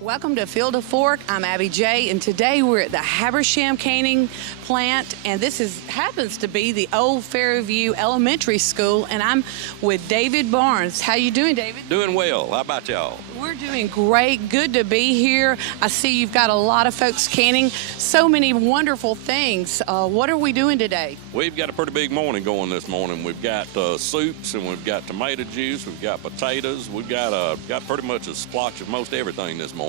Welcome to Field of Fork. I'm Abby J, and today we're at the Habersham Canning plant, and this happens to be the old Fairview Elementary School, and I'm with David Barnes. How you doing, David? Doing well. How about y'all? We're doing great. Good to be here. I see you've got a lot of folks canning so many wonderful things. What are we doing today? We've got a pretty big morning going this morning. We've got soups, and we've got tomato juice. We've got potatoes. We've got pretty much a splotch of most everything this morning.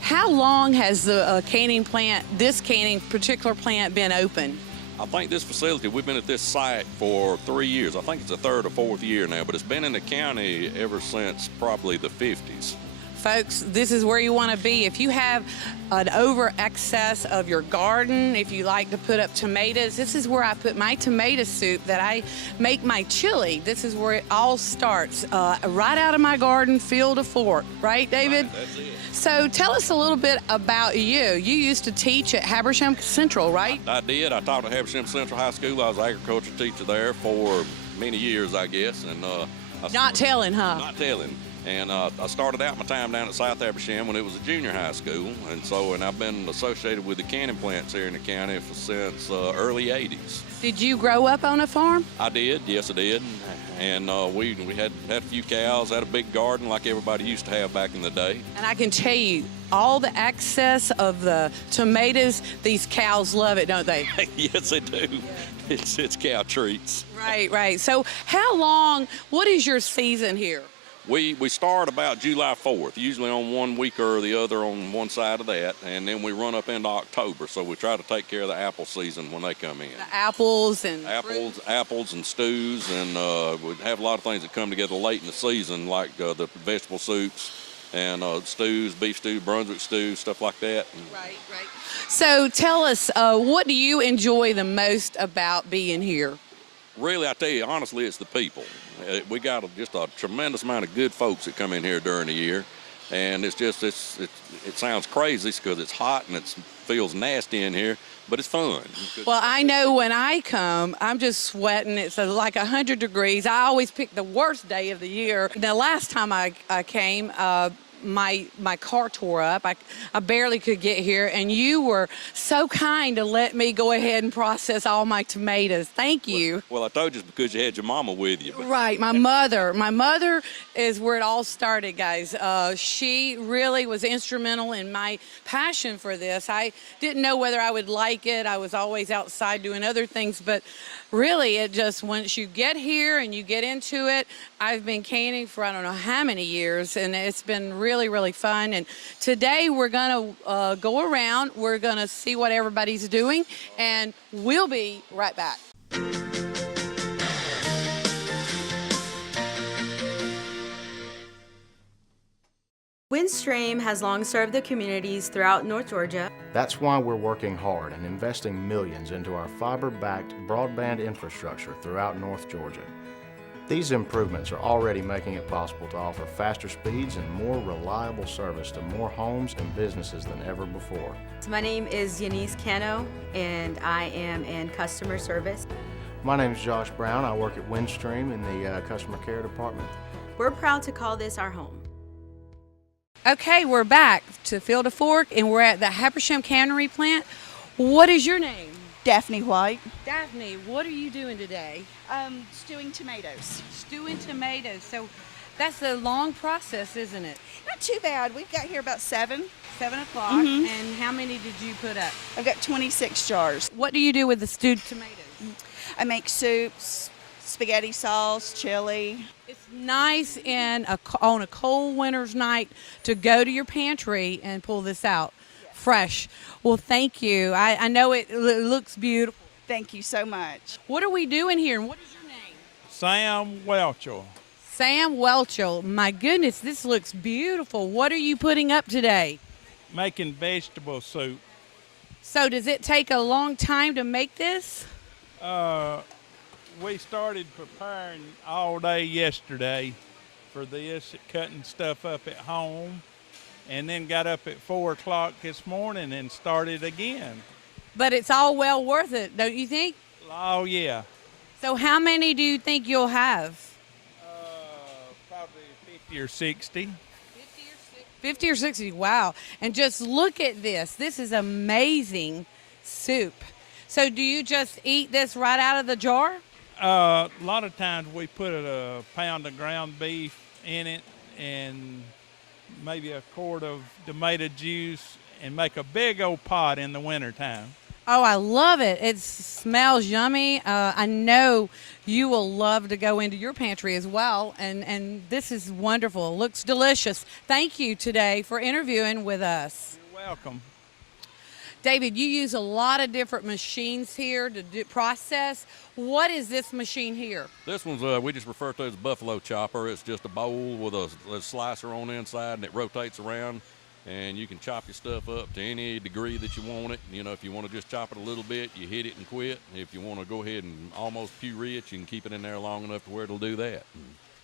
How long has the canning plant, this canning particular plant, been open? I think this facility, we've been at this site for 3 years. I think it's the third or fourth year now, but it's been in the county ever since probably the 50s. Folks, this is where you want to be. If you have an over excess of your garden, if you like to put up tomatoes, this is where I put my tomato soup that I make my chili. This is where it all starts, right out of my garden, Field of Fork. Right, David? Right, that's it. So tell us a little bit about you. You used to teach at Habersham Central, right? I did. I taught at Habersham Central High School. I was an agriculture teacher there for many years, I guess. And Not telling, huh? Not telling. And I started out my time down at South Habersham when it was a junior high school, and I've been associated with the canning plants here in the county since early '80s. Did you grow up on a farm? I did, yes, I did, and we had a few cows, had a big garden like everybody used to have back in the day. And I can tell you, all the excess of the tomatoes, these cows love it, don't they? Yes, they do. It's cow treats. Right. So what is your season here? We start about July 4th, usually on one week or the other on one side of that, and then we run up into October. So we try to take care of the apple season when they come in. The apples and apples and stews, and we have a lot of things that come together late in the season, like the vegetable soups and stews, beef stew, Brunswick stew, stuff like that. Right. So tell us, what do you enjoy the most about being here? Really, I tell you, honestly, it's the people. We got just a tremendous amount of good folks that come in here during the year, and it sounds crazy because it's hot and it feels nasty in here, but it's fun. Well, I know when I come, I'm just sweating. It's like 100 degrees. I always pick the worst day of the year. The last time I came, my car tore up. I barely could get here, and you were so kind to let me go ahead and process all my tomatoes. Thank you. Well, I told you it's because you had your mama with you. Right, my mother. My mother is where it all started, guys. She really was instrumental in my passion for this. I didn't know whether I would like it. I was always outside doing other things, but really, it just, once you get here and you get into it, I've been canning for I don't know how many years, and it's been really, really fun. And today we're going to go around. We're going to see what everybody's doing, and we'll be right back. Windstream has long served the communities throughout North Georgia. That's why we're working hard and investing millions into our fiber-backed broadband infrastructure throughout North Georgia. These improvements are already making it possible to offer faster speeds and more reliable service to more homes and businesses than ever before. My name is Yanis Cano, and I am in customer service. My name is Josh Brown. I work at Windstream in the customer care department. We're proud to call this our home. Okay, we're back to Field of Fork, and we're at the Habersham Cannery plant. What is your name? Daphne White. Daphne, what are you doing today? Stewing tomatoes. Stewing tomatoes. So that's a long process, isn't it? Not too bad. We've got here about 7. 7 o'clock. Mhm. And how many did you put up? I've got 26 jars. What do you do with the stewed tomatoes? I make soups, spaghetti sauce, chili. It's nice on a cold winter's night to go to your pantry and pull this out. Yes. Fresh. Well, thank you. I know it looks beautiful. Thank you so much. What are we doing here, and what is your name? Sam Welchel. Sam Welchel. My goodness, this looks beautiful. What are you putting up today? Making vegetable soup. So does it take a long time to make this? We started preparing all day yesterday for this, cutting stuff up at home, and then got up at 4 o'clock this morning and started again. But it's all well worth it, don't you think? Oh, yeah. So how many do you think you'll have? Probably 50 or 60. 50 or 60. 50 or 60, wow. And just look at this. This is amazing soup. So do you just eat this right out of the jar? A lot of times we put a pound of ground beef in it and maybe a quart of tomato juice and make a big old pot in the wintertime. Oh, I love it. It smells yummy. I know you will love to go into your pantry as well. And this is wonderful. It looks delicious. Thank you today for interviewing with us. You're welcome. David, you use a lot of different machines here to process. What is this machine here? This one's, we just refer to as buffalo chopper. It's just a bowl with a slicer on the inside, and it rotates around, and you can chop your stuff up to any degree that you want it. You know, if you want to just chop it a little bit, you hit it and quit. If you want to go ahead and almost puree it, you can keep it in there long enough to where it'll do that.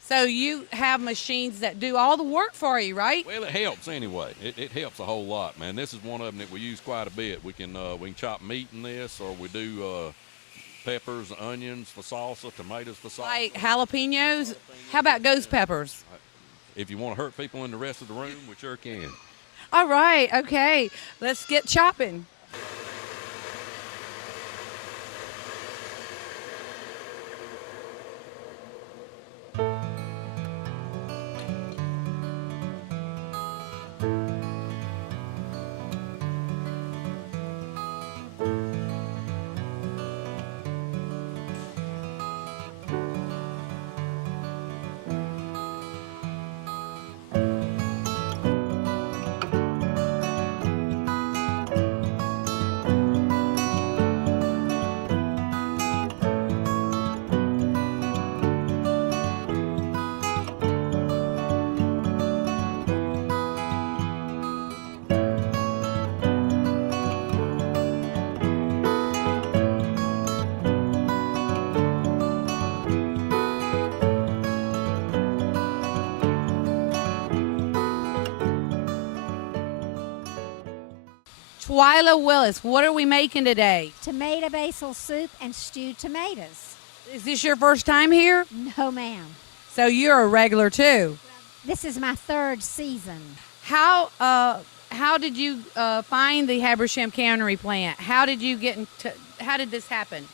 So you have machines that do all the work for you, right? Well, it helps anyway. It helps a whole lot, man. This is one of them that we use quite a bit. We can chop meat in this, or we do peppers, onions for salsa, tomatoes for salsa. Like jalapenos? How about ghost peppers? If you want to hurt people in the rest of the room, we sure can. All right, okay. Let's get chopping. Twyla Willis, what are we making today? Tomato basil soup and stewed tomatoes. Is this your first time here? No, ma'am. So you're a regular too. This is my third season. How did you find the Habersham Cannery plant? How did you get into? How did this happen?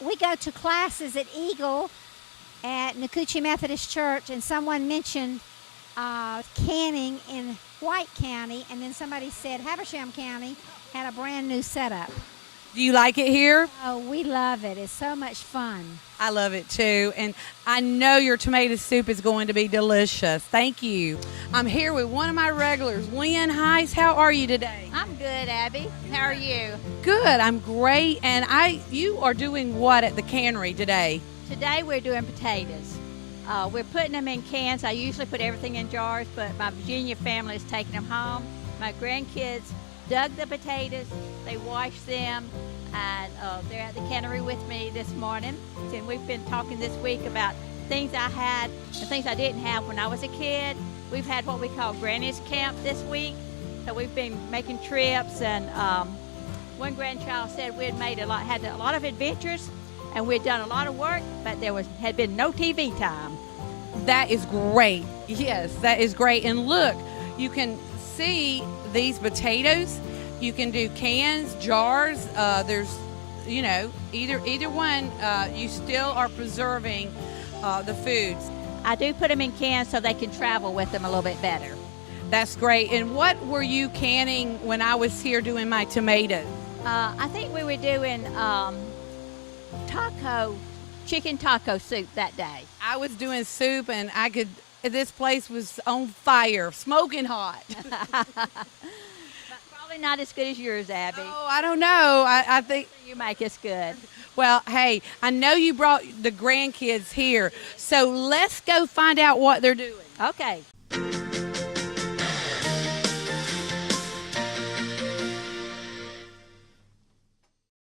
We go to classes at Eagle at Nacoochee Methodist Church, and someone mentioned canning in White County, and then somebody said Habersham County had a brand new setup. Do you like it here? Oh, we love it. It's so much fun. I love it too, and I know your tomato soup is going to be delicious. Thank you. I'm here with one of my regulars, Lynn Heiss. How are you today? I'm good, Abby. How are you? Good. I'm great. And you are doing what at the cannery today? Today we're doing potatoes. We're putting them in cans. I usually put everything in jars, but my Virginia family is taking them home. My grandkids dug the potatoes, they washed them, and they're at the cannery with me this morning. And we've been talking this week about things I had and things I didn't have when I was a kid. We've had what we call Granny's Camp this week, so we've been making trips. And one grandchild said we had had a lot of adventures, and we'd done a lot of work, but had been no TV time. That is great. Yes, that is great. And look, you can see these potatoes. You can do cans, jars. There's, either one. You still are preserving the foods. I do put them in cans so they can travel with them a little bit better. That's great. And what were you canning when I was here doing my tomatoes? I think we were doing chicken taco soup that day. I was doing soup, and this place was on fire, smoking hot. But probably not as good as yours, Abby. Oh, I don't know. I think You make us good. Well, hey, I know you brought the grandkids here, so let's go find out what they're doing. Okay.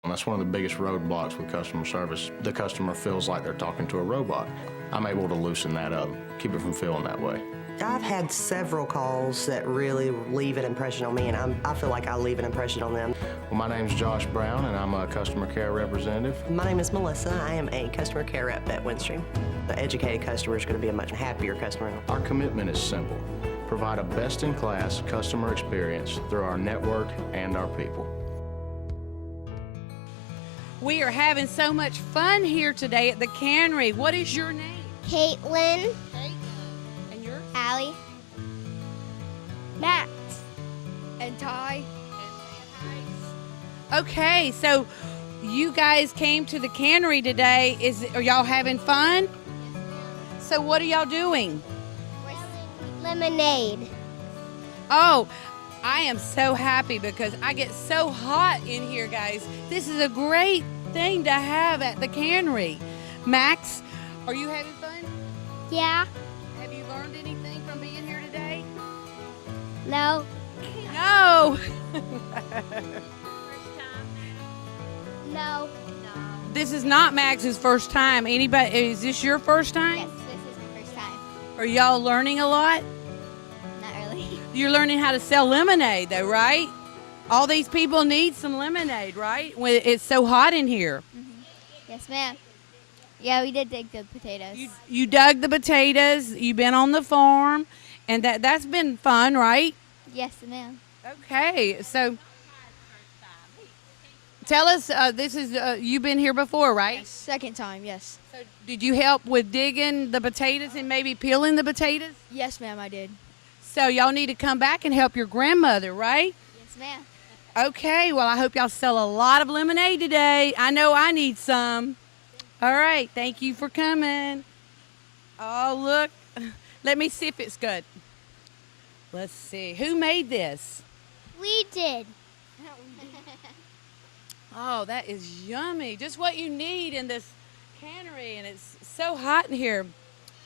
And that's one of the biggest roadblocks with customer service. The customer feels like they're talking to a robot. I'm able to loosen that up, keep it from feeling that way. I've had several calls that really leave an impression on me, and I feel like I leave an impression on them. Well, my name's Josh Brown, and I'm a customer care representative. My name is Melissa. I am a customer care rep at Windstream. The educated customer is going to be a much happier customer. Our commitment is simple. provide a best-in-class customer experience through our network and our people. We are having so much fun here today at the cannery. What is your name? Caitlin, And yours? Allie, Max, and Ty. Okay, so you guys came to the cannery today. Are y'all having fun? So what are y'all doing? Lemonade. Oh, I am so happy because I get so hot in here, guys. This is a great thing to have at the cannery. Max, are you having fun? Yeah. Have you learned anything from being here today? No. No. No. This is not Max's first time. Anybody, is this your first time? Yes, this is my first time. Are y'all learning a lot? Not really. You're learning how to sell lemonade, though, right? All these people need some lemonade, right? When it's so hot in here. Yes, ma'am. Yeah, we did dig the potatoes. You dug the potatoes. You've been on the farm, and that's been fun, right? Yes, ma'am. Okay, so tell us. This is you've been here before, right? Second time, yes. So did you help with digging the potatoes and maybe peeling the potatoes? Yes, ma'am, I did. So y'all need to come back and help your grandmother, right? Yes, ma'am. Okay, well, I hope y'all sell a lot of lemonade today. I know I need some. All right, thank you for coming. Oh, look. Let me see if it's good. Let's see. Who made this? We did. Oh, that is yummy. Just what you need in this cannery, and it's so hot in here.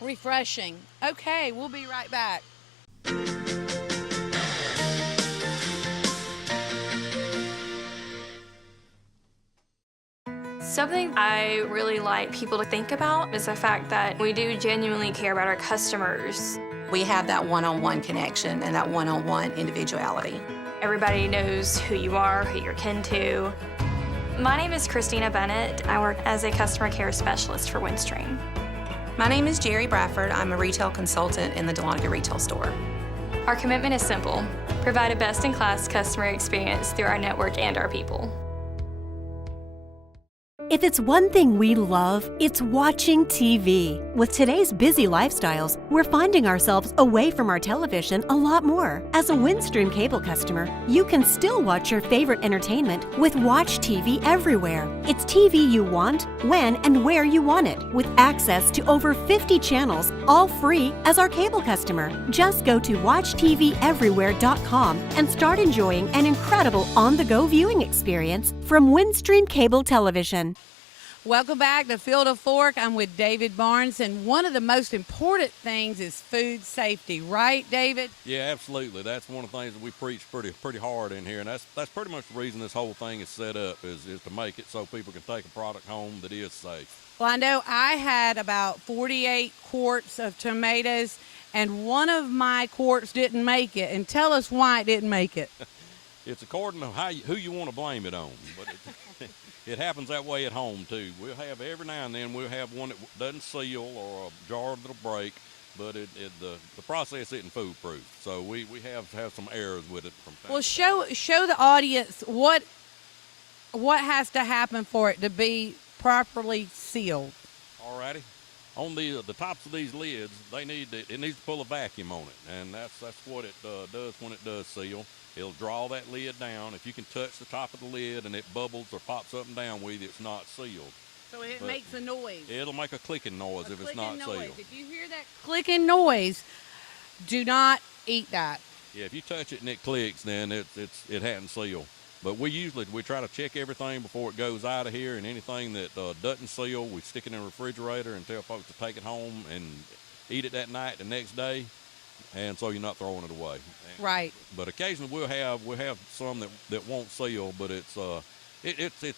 Refreshing. Okay, we'll be right back. Something I really like people to think about is the fact that we do genuinely care about our customers. We have that one-on-one connection and that one-on-one individuality. Everybody knows who you are, who you're kin to. My name is Christina Bennett. I work as a customer care specialist for Windstream. My name is Jerry Bradford. I'm a retail consultant in the Dahlonega retail store. Our commitment is simple: provide a best-in-class customer experience through our network and our people. If it's one thing we love, it's watching TV. With today's busy lifestyles, we're finding ourselves away from our television a lot more. As a Windstream cable customer, you can still watch your favorite entertainment with Watch TV everywhere. It's TV you want, when and where you want it, with access to over 50 channels, all free as our cable customer. Just go to WatchTVEverywhere.com and start enjoying an incredible on-the-go viewing experience from Windstream Cable Television. Welcome back to Field of Fork. I'm with David Barnes, and one of the most important things is food safety, right, David? Yeah, absolutely. That's one of the things that we preach pretty hard in here, and that's pretty much the reason this whole thing is set up is to make it so people can take a product home that is safe. Well, I know I had about 48 quarts of tomatoes, and one of my quarts didn't make it. And tell us why it didn't make it. It's according to who you want to blame it on, but it happens that way at home too. We'll have every now and then we'll have one that doesn't seal or a jar that'll break, but the process isn't foolproof. So we have some errors with it from time. Well, show the audience what has to happen for it to be properly sealed. Alrighty. On the tops of these lids, it needs to pull a vacuum on it, and that's what it does when it does seal. It'll draw that lid down. If you can touch the top of the lid and it bubbles or pops up and down with you, it's not sealed. So it makes a noise. It'll make a clicking noise if it's not sealed. If you hear that clicking noise, do not eat that. Yeah, if you touch it and it clicks, then it hadn't sealed. But we try to check everything before it goes out of here, and anything that doesn't seal, we stick it in the refrigerator and tell folks to take it home and eat it that night the next day, and so you're not throwing it away. Right. But occasionally we'll have some that won't seal, but it's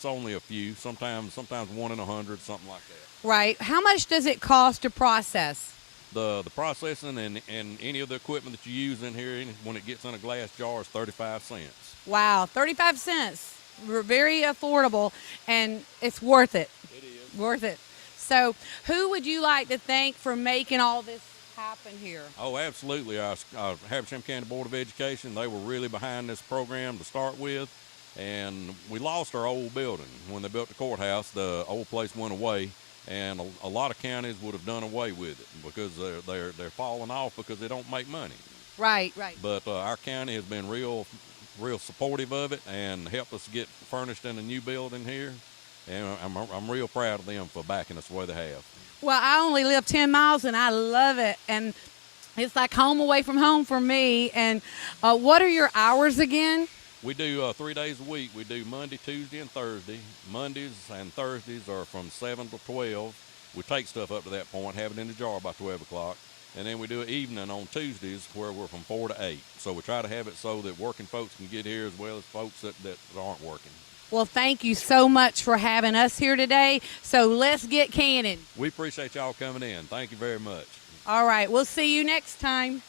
only a few. Sometimes 1 in 100, something like that. Right. How much does it cost to process? The processing and any of the equipment that you use in here when it gets in a glass jar is 35 cents. Wow, 35 cents. We're very affordable, and it's worth it. It is. Worth it. So who would you like to thank for making all this happen here. Oh, absolutely. Habersham County Board of Education, they were really behind this program to start with, and we lost our old building. When they built the courthouse, the old place went away, and a lot of counties would have done away with it because they're falling off because they don't make money. Right, right. But our county has been real supportive of it and helped us get furnished in a new building here, and I'm real proud of them for backing us the way they have. Well, I only live 10 miles, and I love it, and it's like home away from home for me. And what are your hours again? We do 3 days a week. We do Monday, Tuesday, and Thursday. Mondays and Thursdays are from 7 to 12. We take stuff up to that point, have it in the jar by 12 o'clock. And then we do an evening on Tuesdays where we're from 4 to 8. So we try to have it so that working folks can get here as well as folks that aren't working. Well, thank you so much for having us here today. So let's get canning. We appreciate y'all coming in. Thank you very much. All right, we'll see you next time.